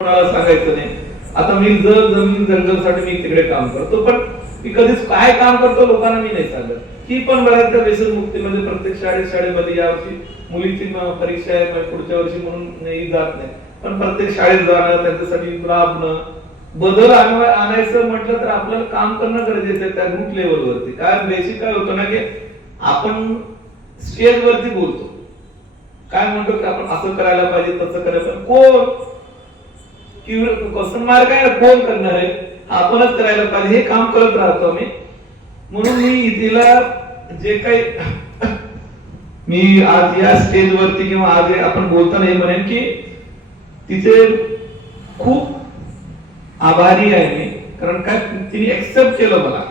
कोणाला सांगायचं नाही. आता मी जर जमीन जंगलसाठी मी तिकडे काम करतो, पण मी कधीच काय काम करतो लोकांना मी नाही सांगत. ही पण बऱ्याचदा व्यसनमुक्तीमध्ये प्रत्येक शाळेमध्ये यावर्षी मुलीची परीक्षा आहे पुढच्या वर्षी म्हणून नाही जात नाही, पण प्रत्येक शाळेत जाणं, त्यांच्यासाठी राबणं, बदल आणायचं म्हटलं तर आपल्याला काम करणं गरजेचं आहे त्या ग्रुप लेवलवरती. काय बेसिक काय होतं ना की आपण स्टेजवरती बोलतो, काय म्हणतो की आपण असं करायला पाहिजे तसं करायला पाहिजे, कोण क्वेश्चन मार्क आहे, कोण करणार आहे, आपणच करायला पाहिजे, हे काम करत राहतो मी. म्हणून मी तिला जे काही मी आज या स्टेजवरती किंवा आज आपण बोलताना हे म्हणेन की तिचे खूप आभारी आहे मी, कारण काय तिने एक्सेप्ट केलं मला,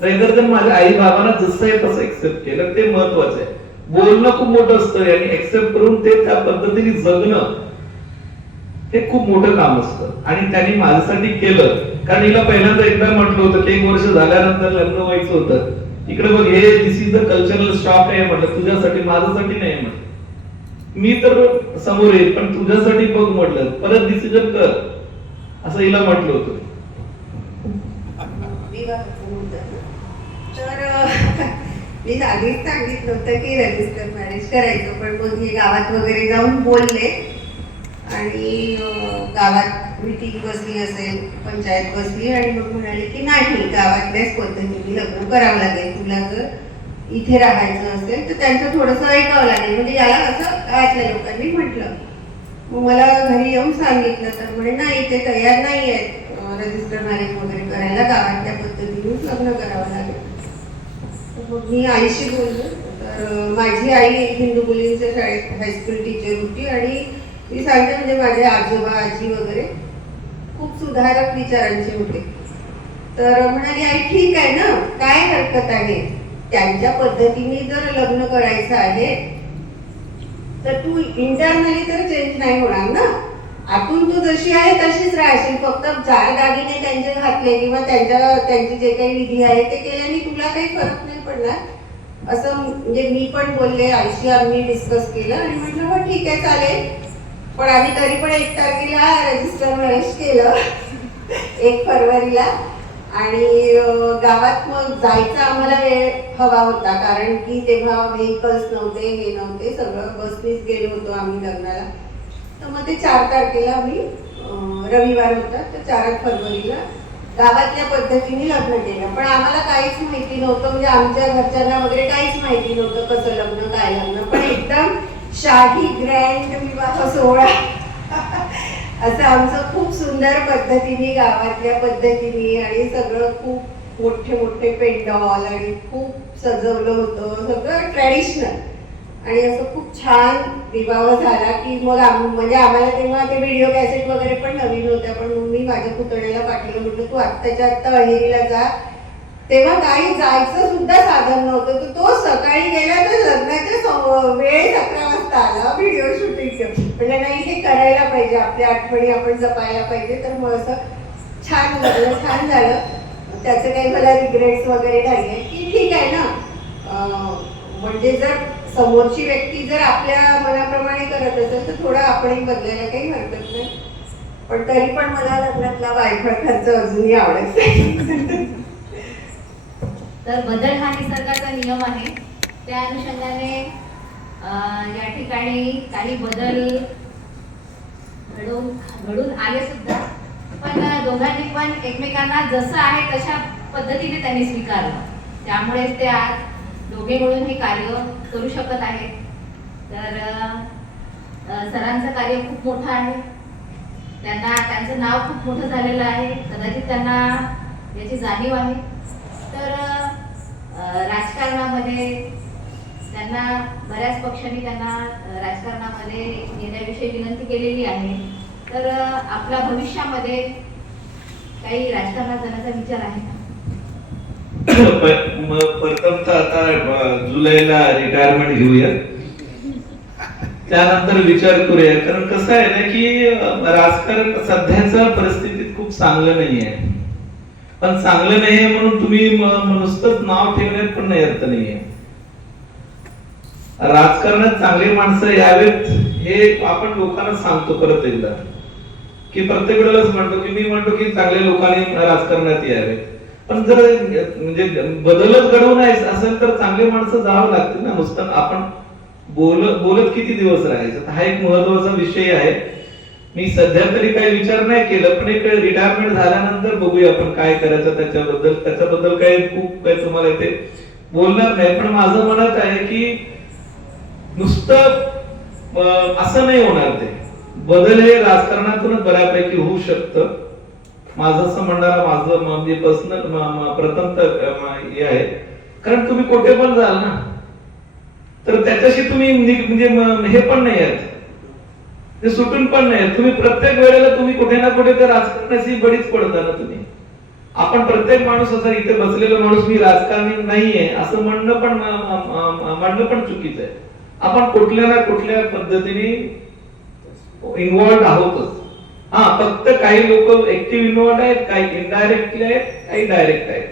रेदर देन माझ्या आई बाबांना जसं आहे तसं एक्सेप्ट केलं, ते महत्वाचं आहे. बोलणं खूप मोठं असतं आणि एक्सेप्ट करून ते त्या पद्धतीने जगणं हे खूप मोठं काम असतं आणि त्यांनी माझ्यासाठी केलं. कारण हिला पहिल्यांदा एकदा म्हटलं होतं की 1 वर्ष झाल्यानंतर लग्न व्हायचं होतं, इकडे बघ हे दिस इज द कल्चरल शॉक आहे म्हटलं, तुझ्यासाठी माझ्यासाठी नाही म्हटलं, मी तर समोर येईल पण तुझ्यासाठी बघ म्हटलं, परत डिसिजन कर असं हिला म्हटलं होतं. तर मी आधीच सांगितलं होतं की रजिस्टर मॅरेज करायचं, पण मग हे गावात वगैरे जाऊन बोलले आणि गावात मीटिंग बसली असेल, पंचायत बसली आणि मग म्हणाले की नाही, गावातल्याच पद्धतीने लग्न करावं लागेल, तुला जर इथे राहायचं असेल तर त्यांचं थोडंसं ऐकावं लागेल, म्हणजे याला असं गावातल्या लोकांनी म्हटलं. मग मला घरी येऊन सांगितलं तर म्हणे नाही, ते तयार नाही आहेत रजिस्टर मॅरेज वगैरे करायला, गावातल्या पद्धतीनेच लग्न करावं लागेल. मग मी आईशी बोललो. तर माझी आई हिंदू मुलींच्या शाळेत हायस्कूल टीचर होती आणि मी सांगते म्हणजे माझे आजोबा आजी वगैरे खूप सुधारक विचारांचे होते. तर म्हणाली आई ठीक आहे ना, काय हरकत आहे, त्यांच्या पद्धतीने जर लग्न करायचं आहे तर तू इंटरनली तर चेंज नाही होणार ना, आतून तू जशी आहे तशीच राहशील, फक्त 4 दागिने त्यांचे घातले किंवा त्यांचे जे काही विधी आहे ते केल्याने तुला काही फरक नाही पडणार असं. म्हणजे मी पण बोलले, आईशी आम्ही डिस्कस केलं आणि म्हटलं हो ठीक आहे चालेल, पण आम्ही तरी पण 1 तारखेला रजिस्टर मॅरेज केलं 1 फरवरीला. आणि गावात मग जायचा आम्हाला वेळ हवा होता, कारण की तेव्हा व्हेकल्स नव्हते, हे नव्हते, सगळं बसनीच गेलो होतो आम्ही लग्नाला. तर मग ते 4 तारखेला आम्ही रविवार होता तर 4 फरवरीला गावातल्या पद्धतीने लग्न केलं. पण आम्हाला काहीच माहिती नव्हतं, म्हणजे आमच्या घरच्यांना वगैरे काहीच माहिती नव्हतं कसं लग्न काय लग्न, पण एकदम शाही ग्रँड विवाह सोहळा असं आमचं खूप सुंदर पद्धतीने गावातल्या पद्धतीने आणि सगळं खूप मोठे मोठे पेंडॉल आणि खूप सजवलं होतं, सगळं ट्रॅडिशनल आणि असं खूप छान विवाह झाला. की मग म्हणजे आम्हाला तेव्हा ते व्हिडिओ कॅसेट वगैरे पण नवीन होत्या, पण मग मी माझ्या पुतण्याला पाठवलं, म्हटलं तू आत्ताच्या आत्ता अहेरीला जा. तेव्हा काही जायचं सुद्धा साधन नव्हतं, तर तो सकाळी गेला तर लग्नाच्या वेळेत 11 वाजता आला व्हिडिओ शूटिंगचं. म्हणजे नाही, हे करायला पाहिजे, आपल्या आठवणी आपण जपायला पाहिजे. तर मग असं छान लग्न छान झालं, त्याचं काही मला रिग्रेट्स वगैरे नाही आहे की ठीक आहे ना. म्हणजे जर समोरची व्यक्ती जर आपल्या मनाप्रमाणे करत असेल तर थोडं आपणही बदलायला काही हरकत नाही, पण तरी पण मला लग्नातला वायफळ खर्च अजूनही आवडत नाही. तर बदल हा निसर्गाचा नियम आहे, त्या अनुषंगाने या ठिकाणी काही बदल घडून आले सुद्धा, पण दोघांनी पण एकमेकांना जसं आहे तशा पद्धतीने त्यांनी स्वीकारलं, त्यामुळेच ते आज दोघे मिळून हे कार्य करू शकत आहेत. तर सरांचं कार्य खूप मोठं आहे, त्यांचं नाव खूप मोठं झालेलं आहे, कदाचित त्यांना याची जाणीव आहे. तर राजकारणामध्ये त्यांना बऱ्याच पक्षांनी त्यांना राजकारणामध्ये येण्याविषयी विनंती केलेली आहे. तर आपला भविष्यामध्ये काही राजकारणात जाण्याचा विचार आहे का? प्रथमतः आता जुलैला रिटायरमेंट घेऊया, त्यानंतर विचार करूया. कारण कसं आहे ना की राजकारण सध्याच्या परिस्थितीत खूप चांगलं नाही आहे, पण चांगलं नाहीये म्हणून तुम्ही नुसतंच नाव ठेवण्यात पण नाही अर्थ नाहीये. राजकारणात चांगली माणसं यावेत हे आपण लोकांना सांगतो परत एकदा. की प्रत्येक वेळेलाच म्हणतो की मी म्हणतो की चांगल्या लोकांनी राजकारणात यावे, पण जर म्हणजे बदलच घडवून असेल तर चांगले माणसं जावं लागतील ना. नुसतं आपण बोलत किती दिवस राहायचं. हा एक महत्वाचा विषय आहे. मी सध्या तरी काही विचार नाही केलं, पण एक रिटायरमेंट झाल्यानंतर बघूया आपण काय करायचं त्याच्याबद्दल काही खूप काही तुम्हाला इथे बोलणार नाही. पण माझं म्हणत आहे की नुसतं असं नाही होणार. ते बदल हे राजकारणातूनच बऱ्यापैकी होऊ शकतं. माझं असं म्हणणारा माझं म्हणजे पर्सनल प्रथम हे आहे. कारण तुम्ही कुठे पण जाल ना तर त्याच्याशी तुम्ही म्हणजे हे पण नाही आहेत, ते सुटून पण नाही. तुम्ही प्रत्येक वेळेला तुम्ही कुठे ना कुठे तर राजकारणाशी बळीच पडता ना तुम्ही. आपण प्रत्येक माणूस असा इथे बसलेला माणूस मी राजकारणी नाहीये असं म्हणणं पण चुकीचं आहे. आपण कुठल्या ना कुठल्या पद्धतीने इन्व्हॉल्ड आहोतच. हा, फक्त काही लोक ऍक्टिव्ह इन्व्हॉल्ड आहेत, काही इनडायरेक्टली आहेत, काही डायरेक्ट आहेत.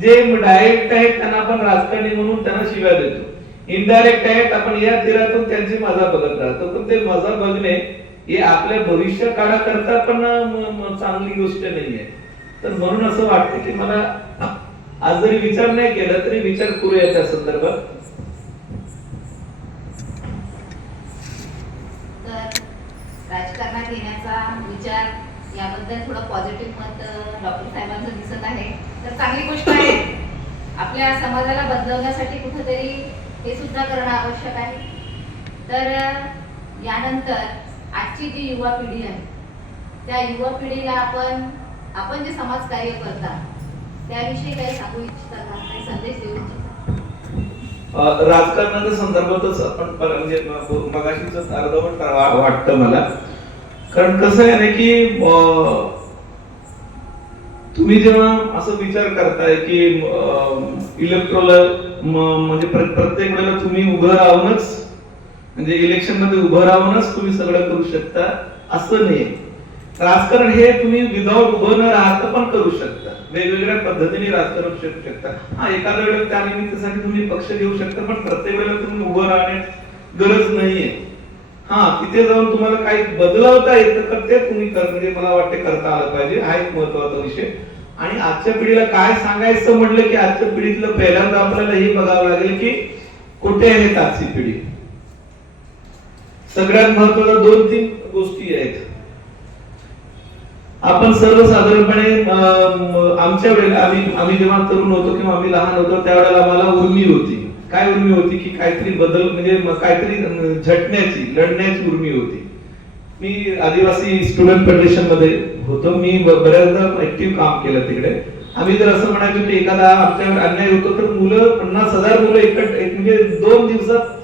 जे डायरेक्ट आहेत त्यांना आपण राजकारणी म्हणून त्यांना शिव्या देतो. इनडायरेक्ट आहेत आपण या तीरातून त्यांची मजा बघत राहतो. पण ते मजा बघणे हे आपल्या भविष्य काळाकरता पण चांगली गोष्ट नाहीये. तर म्हणून असं वाटतं की मला आज जरी विचार नाही केला तरी विचार करूया त्या संदर्भात. राजकारणात येण्याचा विचार याबद्दल थोडं पॉझिटिव्ह मत डॉक्टर साहेबांचं दिसत आहे, तर चांगली गोष्ट आहे. आपल्या समाजाला बदलवण्यासाठी कुठेतरी हे सुद्धा करणं आवश्यक आहे. तर यानंतर आजची जी युवा पिढी आहे त्या युवा पिढीला आपण जे समाज कार्य करता त्याविषयी काही सांगू इच्छिता का, काही संदेश देऊ इच्छिता? राजकारणाच्या संदर्भातच आपण म्हणजे मगाशीच अर्धवट वाटतं मला. कारण कसं आहे ना की तुम्ही जेव्हा असं विचार करताय की इलेक्ट्रोल म्हणजे प्रत्येक वेळेला तुम्ही उभं राहूनच म्हणजे इलेक्शन मध्ये उभं राहूनच तुम्ही सगळं करू शकता असं नाही. राजकारण हे तुम्ही विदाऊट उभं न राहता पण करू शकता. वेगवेगळ्या पद्धतीने राजकारण करू शकता. हा, एखाद्या वेळेला त्या निमित्तासाठी तुम्ही पक्ष घेऊ शकता, पण प्रत्येक वेळेला तुम्ही उभं राहण्याची गरज नाहीये. हा, तिथे जाऊन तुम्हाला काही बदलवता येतं तर ते तुम्ही म्हणजे मला वाटते करता आलं पाहिजे. हा एक महत्वाचा विषय. आणि आजच्या पिढीला काय सांगायचं म्हटलं की आजच्या पिढीतलं पहिल्यांदा आपल्याला हे बघावं लागेल की कुठे आहे आजची पिढी. सगळ्यात महत्वाच्या 2-3 गोष्टी आहेत. आपण सर्वसाधारणपणे आमच्या वेळेला आम्ही जेव्हा तरुण होतो किंवा आम्ही लहान होतो त्यावेळेला आम्हाला उर्मी होती. काय उर्मी होती की काहीतरी बदल म्हणजे काहीतरी झटण्याची लढण्याची उर्मी होती. मी आदिवासी स्टुडंट फेडरेशन मध्ये होतो. मी बऱ्याचदा ऍक्टिव्ह काम केलं तिकडे. आम्ही जर असं म्हणायचो की एखादा आमच्यावर अन्याय होतो तर 50,000 मुलं म्हणजे 2 दिवसात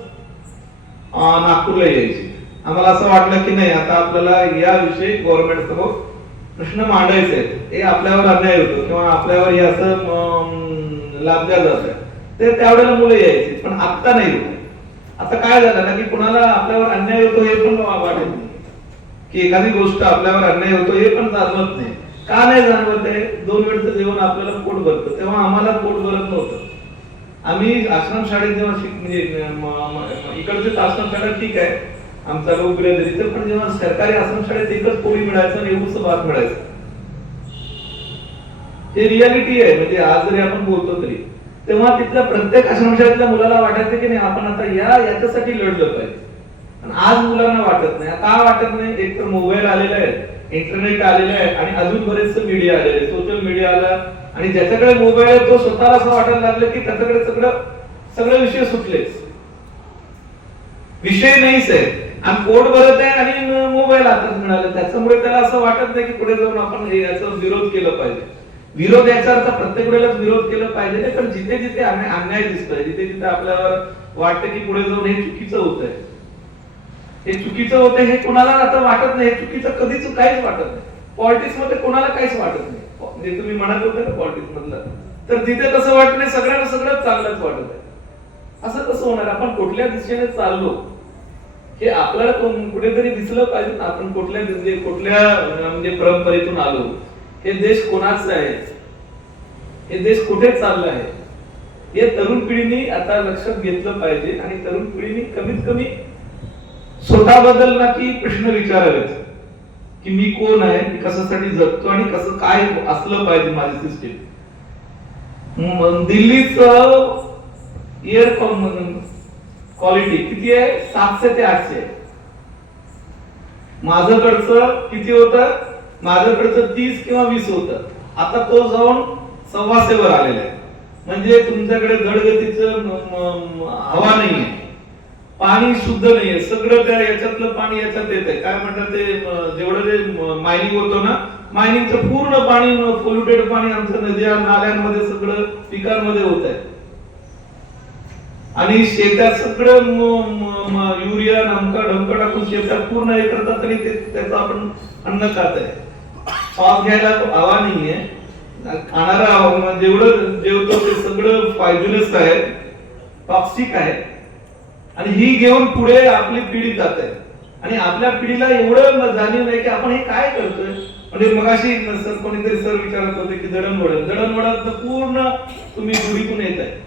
नागपूरला यायची. आम्हाला असं वाटलं की नाही आता आपल्याला याविषयी गव्हर्नमेंट समोर प्रश्न मांडायचे आहेत. हे आपल्यावर अन्याय होतो किंवा आपल्यावर हे असं लादल्या जात आहे. ते त्यावेळेला मुलं यायची, पण आता नाही होत. आता काय झालं ना की कुणाला आपल्यावर अन्याय होतो हे पण वाटत नाही, की एखादी गोष्ट आपल्यावर अन्याय होतो हे पण जाणवत नाही. का नाही जाणवत आहे? 2 वेळचं जेवण आपल्याला पोट भरतं, तेव्हा आम्हाला पोट भरत नव्हतं. आम्ही आश्रमशाळेत जेव्हा म्हणजे इकडचे आश्रमशाळा ठीक आहे आमचा लोक बिरादरीचं, पण जेव्हा सरकारी आश्रमशाळेत एकच पोळी मिळायचं आणि एवढंच भात मिळायचं. हे रियालिटी आहे. म्हणजे आज जरी आपण बोलतो तरी तेव्हा तिथल्या प्रत्येक आश्रमशाळेतल्या मुलाला वाटायचं की नाही आपण आता याच्यासाठी लढलं पाहिजे. आज मुलांना वाटत नाही. का वाटत नाही? एक तर मोबाईल आलेला आहे, इंटरनेट आलेलं आहे आणि अजून बरेचसे मीडिया आलेले, सोशल मीडिया आला आणि ज्याच्याकडे मोबाईल आहे तो स्वतःला असं वाटायला लागलं की त्याच्याकडे सगळे विषय सुटलेच, विषय नाहीच आहे आणि पोट भरत आहे आणि मोबाईल हातात मिळाला. त्याच्यामुळे त्याला असं वाटत नाही की पुढे जाऊन आपण याचा विरोध केला पाहिजे. विरोध याचा अर्थ प्रत्येक वेळेलाच विरोध केला पाहिजे, पण जिथे जिथे अन्याय दिसतोय, जिथे जिथे आपल्यावर वाटतं की पुढे जाऊन हे चुकीचं होतंय, हे चुकीचं होतंय हे कुणाला आता वाटत नाही. हे चुकीचं कधीच काहीच वाटत नाही. पॉलिटिक्स मध्ये कोणाला काहीच वाटत नाही. म्हणजे तुम्ही म्हणत होते ना पॉलिटिक्स मधलं, तर तिथे तसं वाटत नाही. सगळ्यांना सगळं चांगलंच वाटत आहे. असं कसं होणार? आपण कुठल्या दिशेने चाललो हे आपल्याला कुठेतरी दिसलं पाहिजे. आपण कुठल्या म्हणजे परंपरेतून आलो, हे देश कोणाचं आहे, हे देश कुठे चालला आहे, हे तरुण पिढीने आता लक्षात घेतलं पाहिजे. आणि तरुण पिढीने कमीत कमी स्वतःबद्दल ना की प्रश्न विचारावेत की मी कोण आहे, मी कशासाठी जगतो आणि कसं काय असलं पाहिजे माझी सिस्टीम. दिल्लीचं एअर क्वालिटी किती आहे? 700 ते 800 आहे. माझ्याकडचं किती होतं? माझ्याकडचं 30 किंवा 20 होतं. आता तो जाऊन 125 वर आलेला आहे. म्हणजे तुमच्याकडे जडगतीचं हवा नाहीये, पाणी शुद्ध नाहीये, सगळं त्या याच्यातलं पाणी याच्यात येत आहे. काय म्हणतात ते, जेवढं ते मायनिंग होतं ना, मायनिंगचं पूर्ण पाणी पोल्युटेड पाणी आमच्या नद्या नाल्यांमध्ये सगळं पिकांमध्ये होत आहे. आणि शेतात सगळं युरिया नमका ढमका टाकून शेतात पूर्ण हे करतात आणि त्याचं आपण अन्न खात आहे. श्वास घ्यायला हवा नाहीये, खाणारा जेवढं जेवतो ते सगळं पॉइझनस आहे, टॉक्सिक आहे. आणि ही घेऊन पुढे आपली पिढी जात आहे. आणि आपल्या पिढीला एवढं जाणीव नाही की आपण हे काय करतोय. म्हणजे मगाशी सर कोणीतरी सर विचारत होते की दळणवळण पूर्ण तुम्ही दुरीतून येत आहे.